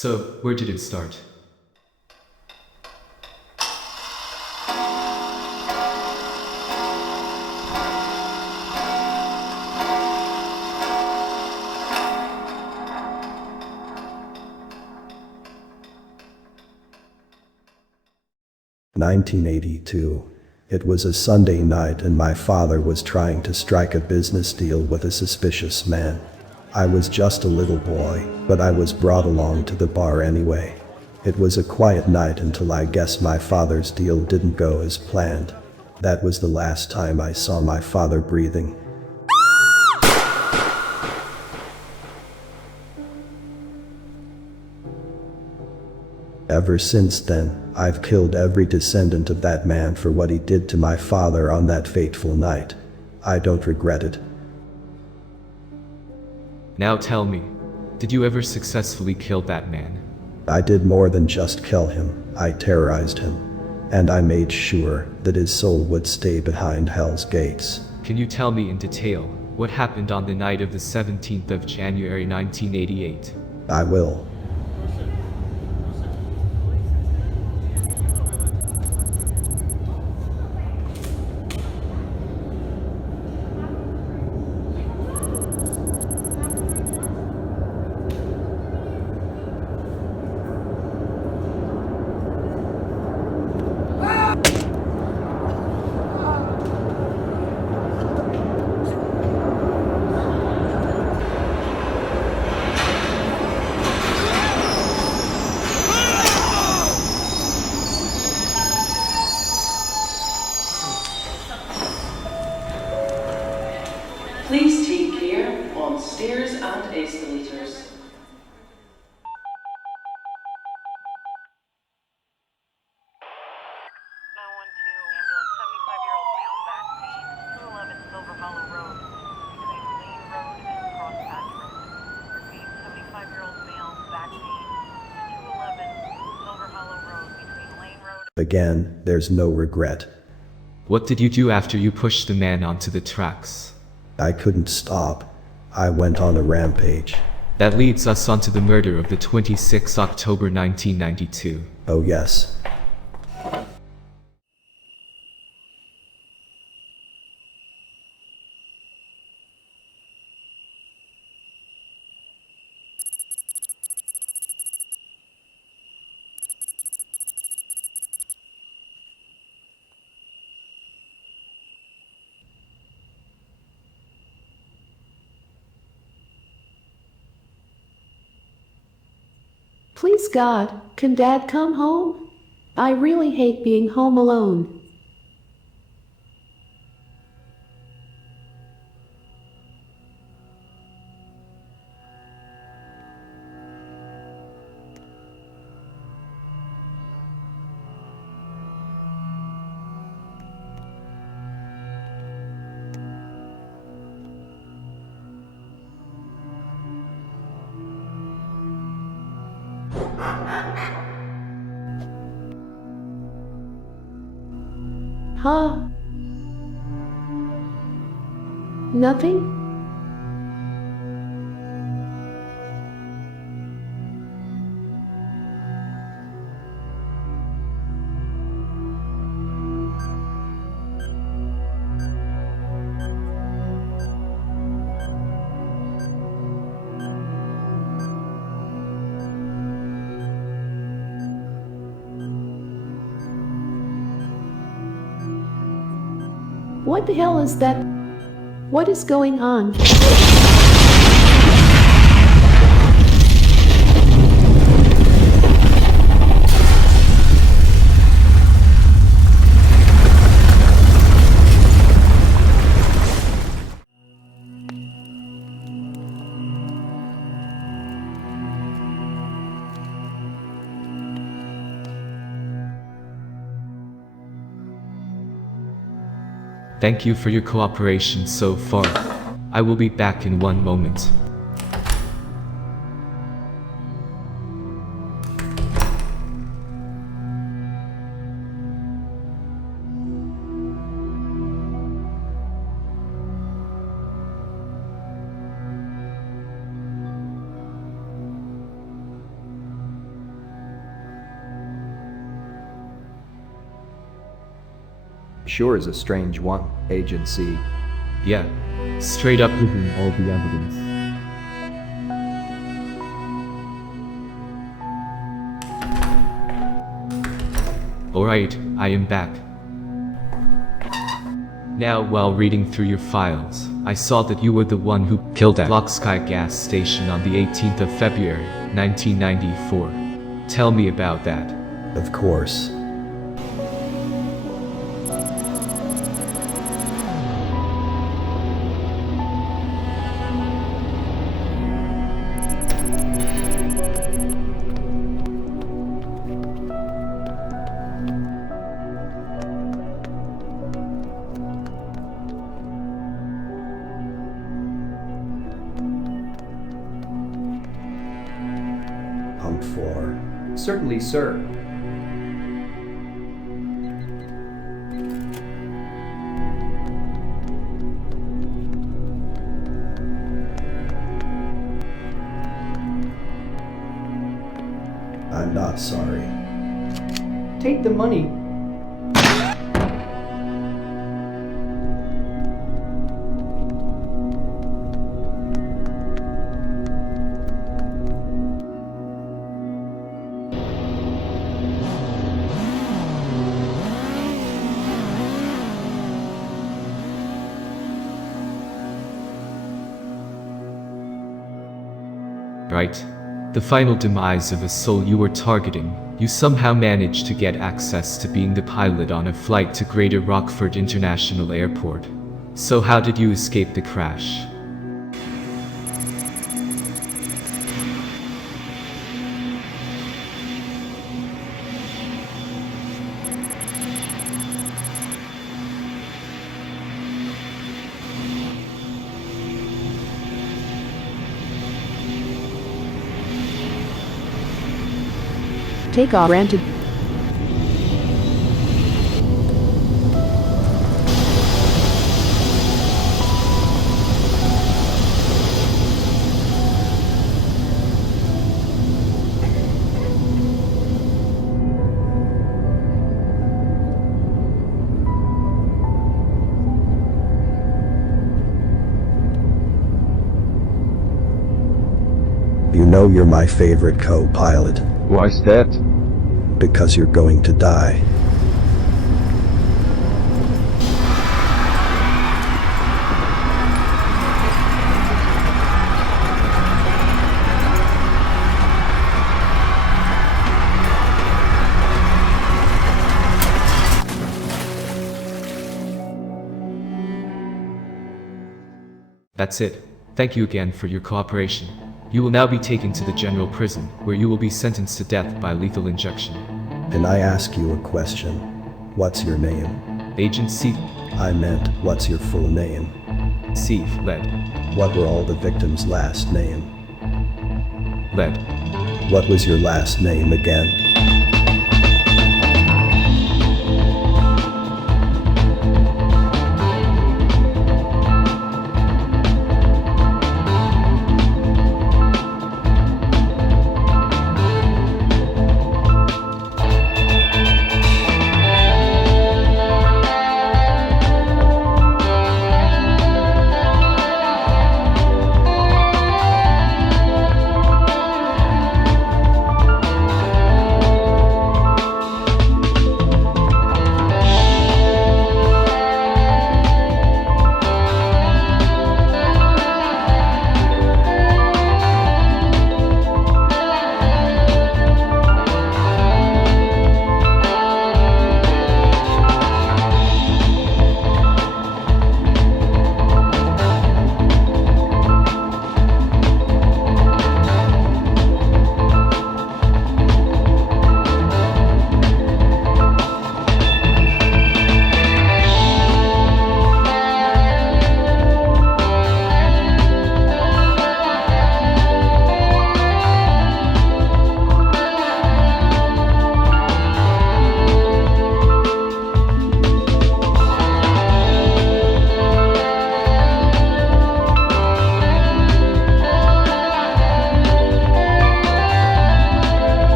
So, where did it start? "1982. It was a Sunday night and my father was trying to strike a business deal with a suspicious man. I was just a little boy, but I was brought along to the bar anyway. It was a quiet night until I guess my father's deal didn't go as planned. That was the last time I saw my father breathing. Ever since then, I've killed every descendant of that man for what he did to my father on that fateful night. I don't regret it." Now tell me, did you ever successfully kill that man? I did more than just kill him. I terrorized him. And I made sure that his soul would stay behind Hell's gates. Can you tell me in detail what happened on the night of the 17th of January 1988? I will. Please take care on stairs and escalators. Again, there's no regret. What did you do after you pushed the man onto the tracks? I couldn't stop. I went on a rampage. That leads us onto the murder of the 26th October 1992. Oh yes. Please God, can Dad come home? I really hate being home alone. Huh? Nothing? What the hell is that? What is going on? Thank you for your cooperation so far. I will be back in one moment. Sure is a strange one, Agent C. Yeah, straight up giving all the evidence. Alright, I am back. Now, while reading through your files, I saw that you were the one who killed at Bloxskit gas station on the 18th of February, 1994. Tell me about that. Of course. Pump 4. Certainly, sir. I'm not sorry. Take the money. Right? The final demise of a soul you were targeting, you somehow managed to get access to being the pilot on a flight to Greater Rockford International Airport. So how did you escape the crash? Take off. Granted. You know you're my favorite co-pilot. Why's that? Because you're going to die. That's it. Thank you again for your cooperation. You will now be taken to the general prison, where you will be sentenced to death by lethal injection. And I ask you a question. What's your name? Agent C. I meant, what's your full name? C. Led. What were all the victims' last name? Led. What was your last name again?